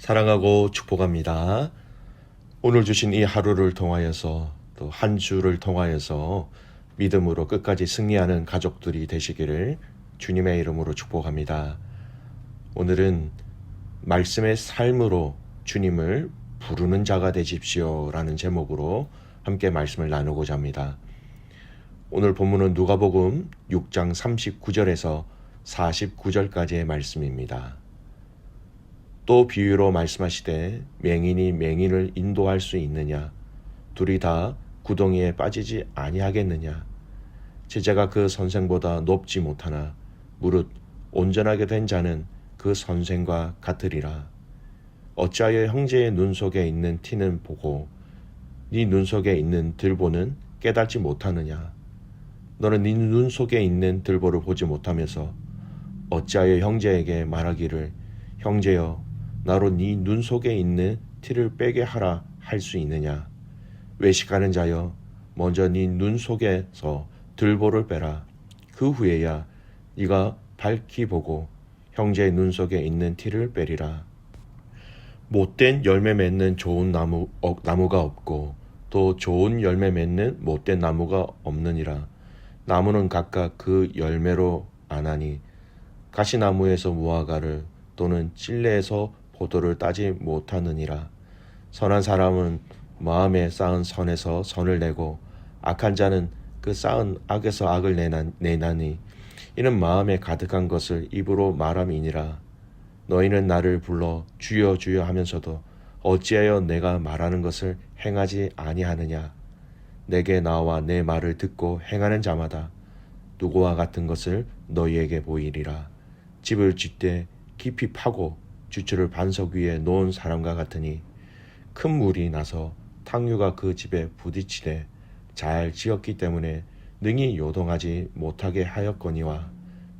사랑하고 축복합니다. 오늘 주신 이 하루를 통하여서 또 한 주를 통하여서 믿음으로 끝까지 승리하는 가족들이 되시기를 주님의 이름으로 축복합니다. 오늘은 말씀의 삶으로 주님을 부르는 자가 되십시오 라는 제목으로 함께 말씀을 나누고자 합니다. 오늘 본문은 누가복음 6장 39절에서 49절까지의 말씀입니다. 또 비유로 말씀하시되 맹인이 맹인을 인도할 수 있느냐? 둘이 다 구덩이에 빠지지 아니하겠느냐? 제자가 그 선생보다 높지 못하나 무릇 온전하게 된 자는 그 선생과 같으리라. 어찌하여 형제의 눈 속에 있는 티는 보고 네 눈 속에 있는 들보는 깨닫지 못하느냐? 너는 네 눈 속에 있는 들보를 보지 못하면서 어찌하여 형제에게 말하기를 형제여 나로 네 눈 속에 있는 티를 빼게 하라 할 수 있느냐? 외식하는 자여 먼저 네 눈 속에서 들보를 빼라. 그 후에야 네가 밝히 보고 형제의 눈 속에 있는 티를 빼리라. 못된 열매 맺는 좋은 나무가 없고 또 좋은 열매 맺는 못된 나무가 없느니라. 나무는 각각 그 열매로 아나니 가시나무에서 무화과를 또는 찔레에서 포도를 따지 못하느니라. 선한 사람은 마음에 쌓은 선에서 선을 내고 악한 자는 그 쌓은 악에서 악을 내나니 이는 마음에 가득한 것을 입으로 말함이니라. 너희는 나를 불러 주여 주여 하면서도 어찌하여 내가 말하는 것을 행하지 아니하느냐? 내게 나와 내 말을 듣고 행하는 자마다 누구와 같은 것을 너희에게 보이리라. 집을 짓되 깊이 파고 주추를 반석 위에 놓은 사람과 같으니 큰 물이 나서 탕류가 그 집에 부딪히되 잘 지었기 때문에 능히 요동하지 못하게 하였거니와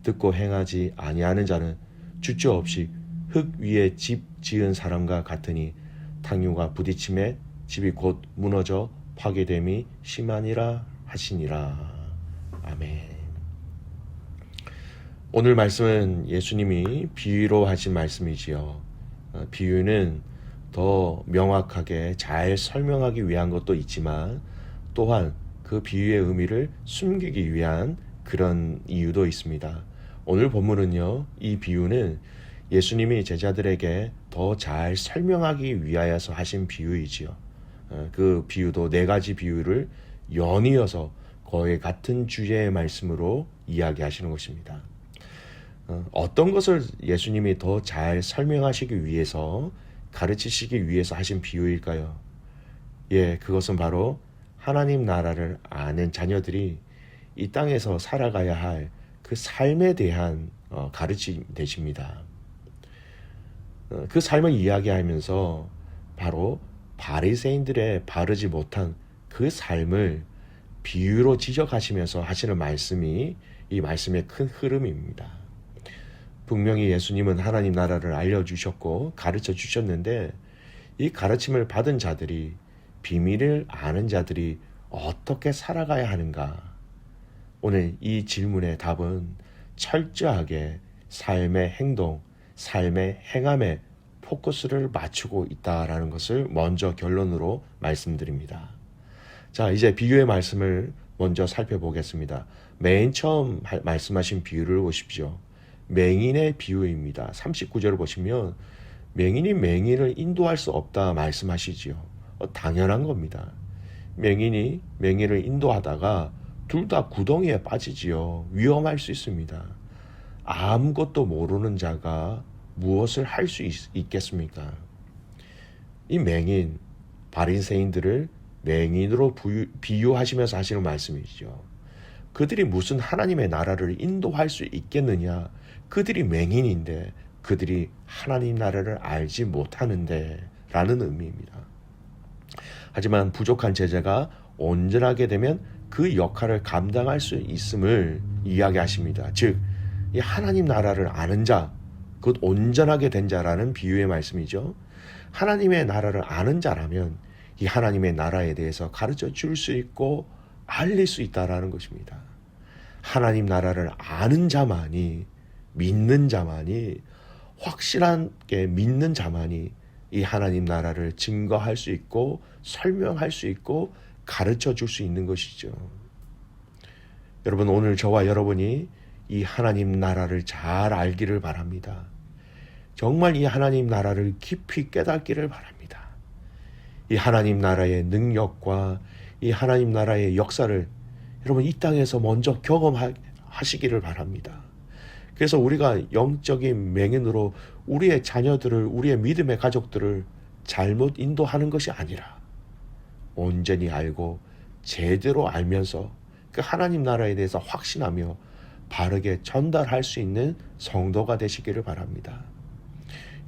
듣고 행하지 아니하는 자는 주추 없이 흙 위에 집 지은 사람과 같으니 탕류가 부딪힘에 집이 곧 무너져 파괴됨이 심하니라 하시니라. 아멘. 오늘 말씀은 예수님이 비유로 하신 말씀이지요. 비유는 더 명확하게 잘 설명하기 위한 것도 있지만 또한 그 비유의 의미를 숨기기 위한 그런 이유도 있습니다. 오늘 본문은요, 이 비유는 예수님이 제자들에게 더 잘 설명하기 위하여서 하신 비유이지요. 그 비유도 네 가지 비유를 연이어서 거의 같은 주제의 말씀으로 이야기하시는 것입니다. 어떤 것을 예수님이 더 잘 설명하시기 위해서 가르치시기 위해서 하신 비유일까요? 예, 그것은 바로 하나님 나라를 아는 자녀들이 이 땅에서 살아가야 할 그 삶에 대한 가르침이 되십니다. 그 삶을 이야기하면서 바로 바리새인들의 바르지 못한 그 삶을 비유로 지적하시면서 하시는 말씀이 이 말씀의 큰 흐름입니다. 분명히 예수님은 하나님 나라를 알려주셨고 가르쳐 주셨는데 이 가르침을 받은 자들이 비밀을 아는 자들이 어떻게 살아가야 하는가? 오늘 이 질문의 답은 철저하게 삶의 행동, 삶의 행함에 포커스를 맞추고 있다라는 것을 먼저 결론으로 말씀드립니다. 자, 이제 비유의 말씀을 먼저 살펴보겠습니다. 맨 처음 말씀하신 비유를 보십시오. 맹인의 비유입니다. 39절을 보시면 맹인이 맹인을 인도할 수 없다 말씀하시지요. 당연한 겁니다. 맹인이 맹인을 인도하다가 둘 다 구덩이에 빠지지요. 위험할 수 있습니다. 아무것도 모르는 자가 무엇을 할 수 있겠습니까? 이 맹인, 바리새인들을 맹인으로 비유하시면서 하시는 말씀이죠. 그들이 무슨 하나님의 나라를 인도할 수 있겠느냐? 그들이 맹인인데 그들이 하나님 나라를 알지 못하는데 라는 의미입니다. 하지만 부족한 제자가 온전하게 되면 그 역할을 감당할 수 있음을 이야기하십니다. 즉, 이 하나님 나라를 아는 자, 곧 온전하게 된 자라는 비유의 말씀이죠. 하나님의 나라를 아는 자라면 이 하나님의 나라에 대해서 가르쳐 줄 수 있고 알릴 수 있다라는 것입니다. 하나님 나라를 아는 자만이, 믿는 자만이, 확실하게 믿는 자만이 이 하나님 나라를 증거할 수 있고 설명할 수 있고 가르쳐 줄 수 있는 것이죠. 여러분, 오늘 저와 여러분이 이 하나님 나라를 잘 알기를 바랍니다. 정말 이 하나님 나라를 깊이 깨닫기를 바랍니다. 이 하나님 나라의 능력과 이 하나님 나라의 역사를 여러분 이 땅에서 먼저 경험하시기를 바랍니다. 그래서 우리가 영적인 맹인으로 우리의 자녀들을, 우리의 믿음의 가족들을 잘못 인도하는 것이 아니라 온전히 알고 제대로 알면서 그 하나님 나라에 대해서 확신하며 바르게 전달할 수 있는 성도가 되시기를 바랍니다.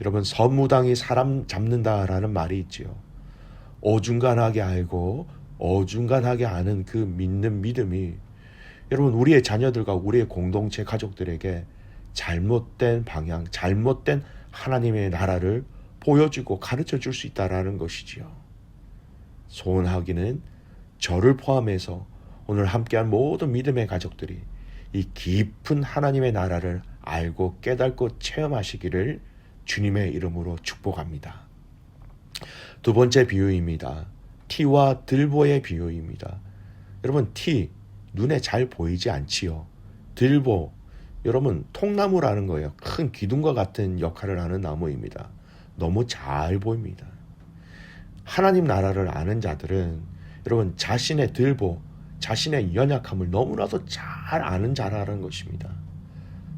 여러분, 선무당이 사람 잡는다라는 말이 있지요. 어중간하게 알고 어중간하게 아는 그 믿는 믿음이 여러분 우리의 자녀들과 우리의 공동체 가족들에게 잘못된 방향, 잘못된 하나님의 나라를 보여주고 가르쳐 줄 수 있다라는 것이지요. 소원하기는 저를 포함해서 오늘 함께한 모든 믿음의 가족들이 이 깊은 하나님의 나라를 알고 깨닫고 체험하시기를 주님의 이름으로 축복합니다. 두 번째 비유입니다. 티와 들보의 비유입니다. 여러분, 티 눈에 잘 보이지 않지요. 들보, 여러분 통나무라는 거예요. 큰 기둥과 같은 역할을 하는 나무입니다. 너무 잘 보입니다. 하나님 나라를 아는 자들은 여러분 자신의 들보, 자신의 연약함을 너무나도 잘 아는 자라는 것입니다.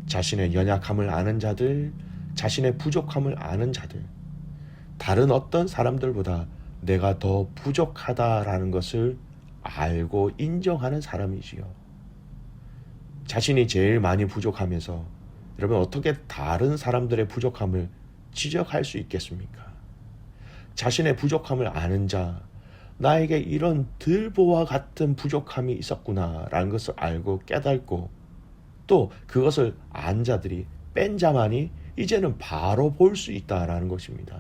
자신의 연약함을 아는 자들, 자신의 부족함을 아는 자들, 다른 어떤 사람들보다 내가 더 부족하다라는 것을 알고 인정하는 사람이지요. 자신이 제일 많이 부족하면서 여러분 어떻게 다른 사람들의 부족함을 지적할 수 있겠습니까? 자신의 부족함을 아는 자, 나에게 이런 들보와 같은 부족함이 있었구나라는 것을 알고 깨닫고 또 그것을 안 자들이 뺀 자만이 이제는 바로 볼 수 있다라는 것입니다.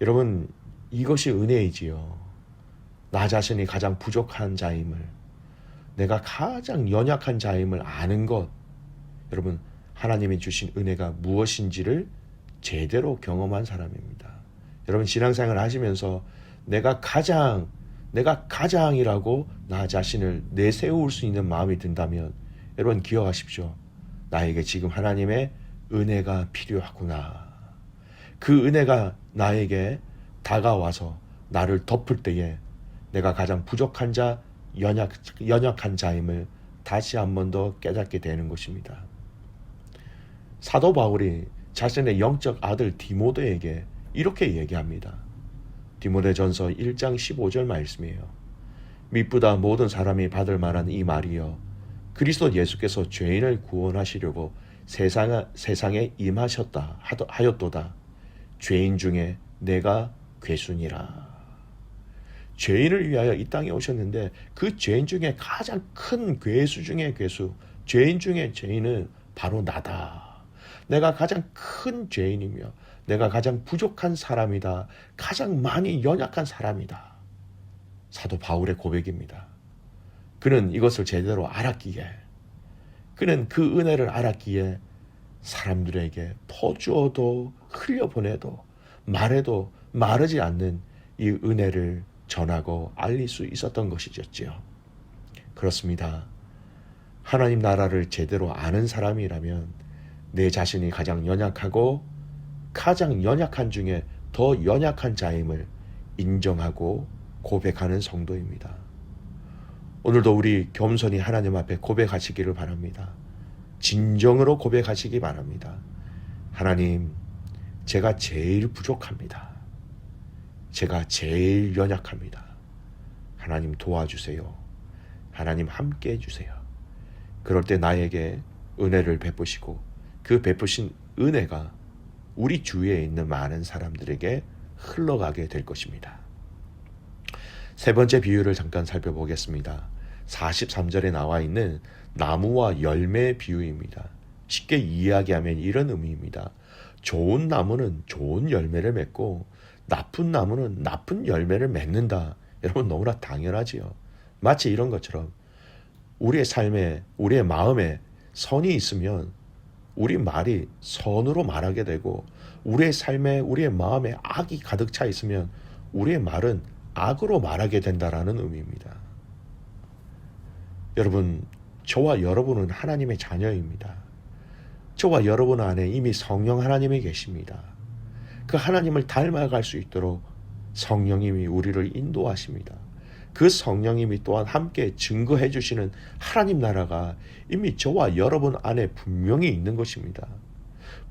여러분, 이것이 은혜이지요. 나 자신이 가장 부족한 자임을, 내가 가장 연약한 자임을 아는 것, 여러분 하나님이 주신 은혜가 무엇인지를 제대로 경험한 사람입니다. 여러분 신앙생활을 하시면서 내가 가장이라고 나 자신을 내세울 수 있는 마음이 든다면 여러분 기억하십시오. 나에게 지금 하나님의 은혜가 필요하구나. 그 은혜가 나에게 다가와서 나를 덮을 때에 내가 가장 부족한 자, 연약한 자임을 다시 한 번 더 깨닫게 되는 것입니다. 사도 바울이 자신의 영적 아들 디모데에게 이렇게 얘기합니다. 디모데전서 1장 15절 말씀이에요. 미쁘다 모든 사람이 받을 만한 이 말이여, 그리스도 예수께서 죄인을 구원하시려고 세상에 임하셨다 하였도다. 죄인 중에 내가 괴순이라. 죄인을 위하여 이 땅에 오셨는데 그 죄인 중에 가장 큰 괴수 중에 괴수, 죄인 중에 죄인은 바로 나다. 내가 가장 큰 죄인이며 내가 가장 부족한 사람이다. 가장 많이 연약한 사람이다. 사도 바울의 고백입니다. 그는 이것을 제대로 알았기에, 그는 그 은혜를 알았기에 사람들에게 퍼주어도 흘려보내도 말해도 마르지 않는 이 은혜를 전하고 알릴 수 있었던 것이었지요. 그렇습니다. 하나님 나라를 제대로 아는 사람이라면 내 자신이 가장 연약하고 가장 연약한 중에 더 연약한 자임을 인정하고 고백하는 성도입니다. 오늘도 우리 겸손히 하나님 앞에 고백하시기를 바랍니다. 진정으로 고백하시기 바랍니다. 하나님, 제가 제일 부족합니다. 제가 제일 연약합니다. 하나님 도와주세요. 하나님 함께 해주세요. 그럴 때 나에게 은혜를 베푸시고 그 베푸신 은혜가 우리 주위에 있는 많은 사람들에게 흘러가게 될 것입니다. 세 번째 비유를 잠깐 살펴보겠습니다. 43절에 나와 있는 나무와 열매의 비유입니다. 쉽게 이야기하면 이런 의미입니다. 좋은 나무는 좋은 열매를 맺고 나쁜 나무는 나쁜 열매를 맺는다. 여러분 너무나 당연하지요. 마치 이런 것처럼 우리의 삶에, 우리의 마음에 선이 있으면 우리 말이 선으로 말하게 되고 우리의 삶에 우리의 마음에 악이 가득 차 있으면 우리의 말은 악으로 말하게 된다라는 의미입니다. 여러분, 저와 여러분은 하나님의 자녀입니다. 저와 여러분 안에 이미 성령 하나님이 계십니다. 그 하나님을 닮아갈 수 있도록 성령님이 우리를 인도하십니다. 그 성령님이 또한 함께 증거해 주시는 하나님 나라가 이미 저와 여러분 안에 분명히 있는 것입니다.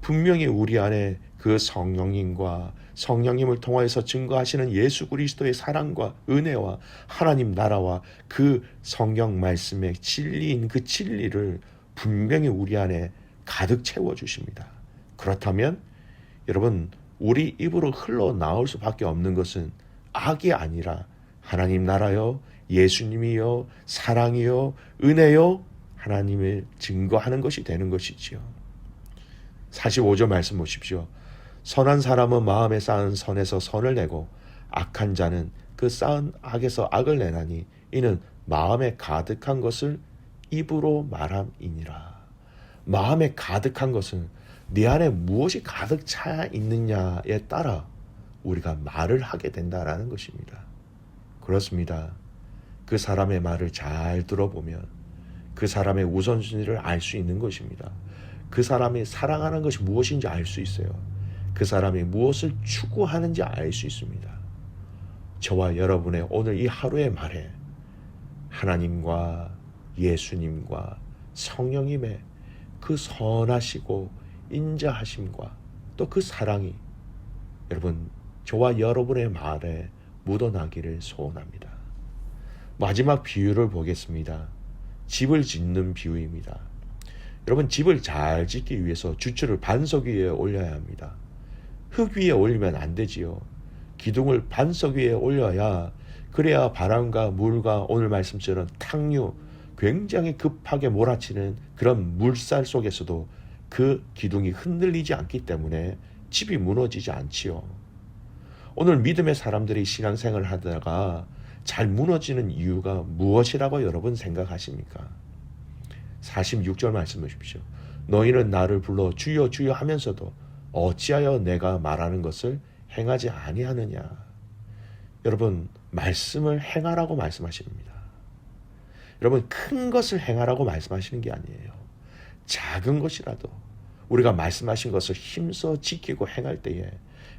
분명히 우리 안에 그 성령님과 성령님을 통하여서 증거하시는 예수 그리스도의 사랑과 은혜와 하나님 나라와 그 성경 말씀의 진리인 그 진리를 분명히 우리 안에 가득 채워주십니다. 그렇다면 여러분, 우리 입으로 흘러나올 수밖에 없는 것은 악이 아니라 하나님 나라요, 예수님이요, 사랑이요, 은혜요, 하나님을 증거하는 것이 되는 것이지요. 45절 말씀 보십시오. 선한 사람은 마음에 쌓은 선에서 선을 내고 악한 자는 그 쌓은 악에서 악을 내나니 이는 마음에 가득한 것을 입으로 말함이니라. 마음에 가득한 것은 네 안에 무엇이 가득 차 있느냐에 따라 우리가 말을 하게 된다라는 것입니다. 그렇습니다. 그 사람의 말을 잘 들어보면 그 사람의 우선순위를 알 수 있는 것입니다. 그 사람이 사랑하는 것이 무엇인지 알 수 있어요. 그 사람이 무엇을 추구하는지 알 수 있습니다. 저와 여러분의 오늘 이 하루의 말에 하나님과 예수님과 성령님의 그 선하시고 인자하심과 또 그 사랑이 여러분 저와 여러분의 말에 묻어나기를 소원합니다. 마지막 비유를 보겠습니다. 집을 짓는 비유입니다. 여러분, 집을 잘 짓기 위해서 주철을 반석 위에 올려야 합니다. 흙 위에 올리면 안 되지요. 기둥을 반석 위에 올려야 그래야 바람과 물과 오늘 말씀처럼 탕류 굉장히 급하게 몰아치는 그런 물살 속에서도 그 기둥이 흔들리지 않기 때문에 집이 무너지지 않지요. 오늘 믿음의 사람들이 신앙생활을 하다가 잘 무너지는 이유가 무엇이라고 여러분 생각하십니까? 46절 말씀 보십시오. 너희는 나를 불러 주여 주여 하면서도 어찌하여 내가 말하는 것을 행하지 아니하느냐. 여러분, 말씀을 행하라고 말씀하십니다. 여러분, 큰 것을 행하라고 말씀하시는 게 아니에요. 작은 것이라도 우리가 말씀하신 것을 힘써 지키고 행할 때에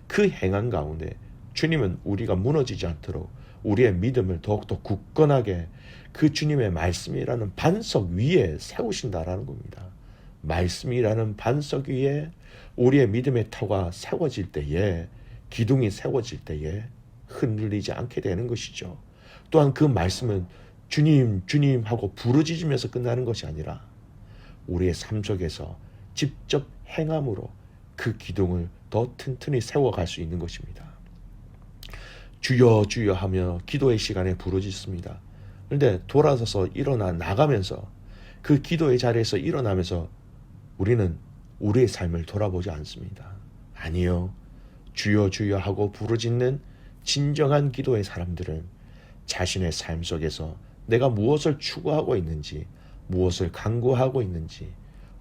그 행한 가운데 주님은 우리가 무너지지 않도록 우리의 믿음을 더욱더 굳건하게 그 주님의 말씀이라는 반석 위에 세우신다라는 겁니다. 말씀이라는 반석 위에 우리의 믿음의 터가 세워질 때에, 기둥이 세워질 때에 흔들리지 않게 되는 것이죠. 또한 그 말씀은 주님 주님 하고 부르짖으면서 끝나는 것이 아니라 우리의 삶 속에서 직접 행함으로 그 기둥을 더 튼튼히 세워갈 수 있는 것입니다. 주여 주여 하며 기도의 시간에 부르짖습니다. 그런데 돌아서서 일어나 나가면서 그 기도의 자리에서 일어나면서 우리는 우리의 삶을 돌아보지 않습니다. 아니요. 주여 주여 하고 부르짖는 진정한 기도의 사람들은 자신의 삶 속에서 내가 무엇을 추구하고 있는지, 무엇을 강구하고 있는지,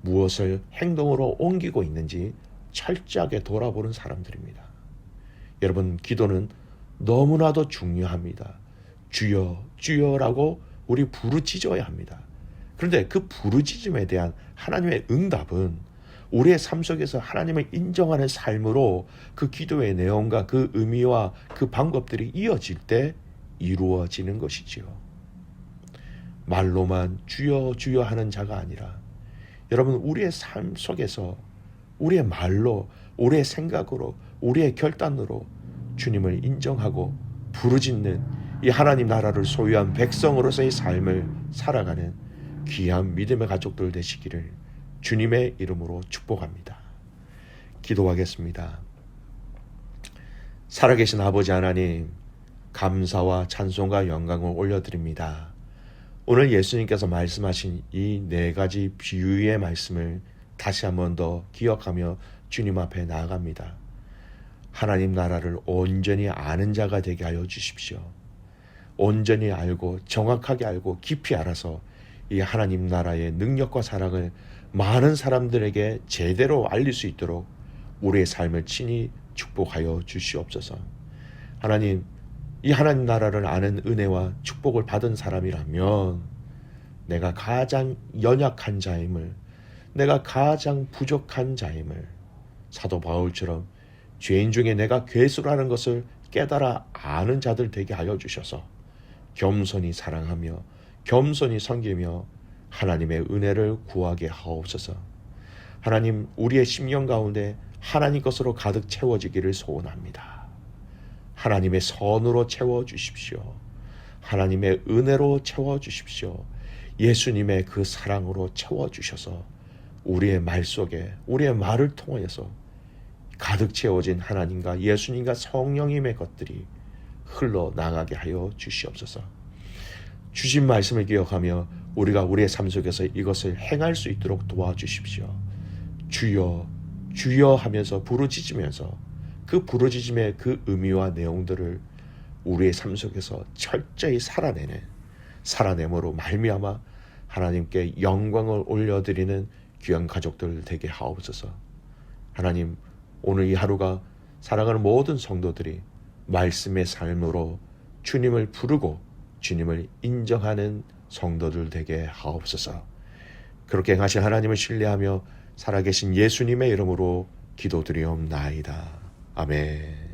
무엇을 행동으로 옮기고 있는지 철저하게 돌아보는 사람들입니다. 여러분, 기도는 너무나도 중요합니다. 주여 주여라고 우리 부르짖어야 합니다. 그런데 그 부르짖음에 대한 하나님의 응답은 우리의 삶 속에서 하나님을 인정하는 삶으로 그 기도의 내용과 그 의미와 그 방법들이 이어질 때 이루어지는 것이지요. 말로만 주여 주여 하는 자가 아니라 여러분, 우리의 삶 속에서 우리의 말로, 우리의 생각으로, 우리의 결단으로 주님을 인정하고 부르짖는 이 하나님 나라를 소유한 백성으로서의 삶을 살아가는 귀한 믿음의 가족들 되시기를 주님의 이름으로 축복합니다. 기도하겠습니다. 살아계신 아버지 하나님, 감사와 찬송과 영광을 올려드립니다. 오늘 예수님께서 말씀하신 이 4가지 비유의 말씀을 다시 한번 더 기억하며 주님 앞에 나아갑니다. 하나님 나라를 온전히 아는 자가 되게 하여 주십시오. 온전히 알고 정확하게 알고 깊이 알아서 이 하나님 나라의 능력과 사랑을 많은 사람들에게 제대로 알릴 수 있도록 우리의 삶을 친히 축복하여 주시옵소서. 하나님, 이 하나님 나라를 아는 은혜와 축복을 받은 사람이라면 내가 가장 연약한 자임을, 내가 가장 부족한 자임을 사도 바울처럼 죄인 중에 내가 괴수라는 것을 깨달아 아는 자들 되게 하여 주셔서 겸손히 사랑하며 겸손히 섬기며 하나님의 은혜를 구하게 하옵소서. 하나님, 우리의 심령 가운데 하나님 것으로 가득 채워지기를 소원합니다. 하나님의 선으로 채워주십시오. 하나님의 은혜로 채워주십시오. 예수님의 그 사랑으로 채워주셔서 우리의 말 속에, 우리의 말을 통하여서 가득 채워진 하나님과 예수님과 성령님의 것들이 흘러나가게 하여 주시옵소서. 주신 말씀을 기억하며 우리가 우리의 삶 속에서 이것을 행할 수 있도록 도와주십시오. 주여, 주여 하면서 부르짖으면서 그 부르짖음의 그 의미와 내용들을 우리의 삶 속에서 철저히 살아내므로 말미암아 하나님께 영광을 올려드리는 귀한 가족들 되게 하옵소서. 하나님, 오늘 이 하루가 사랑하는 모든 성도들이 말씀의 삶으로 주님을 부르고 주님을 인정하는 성도들 되게 하옵소서. 그렇게 행하신 하나님을 신뢰하며 살아계신 예수님의 이름으로 기도드리옵나이다. 아멘.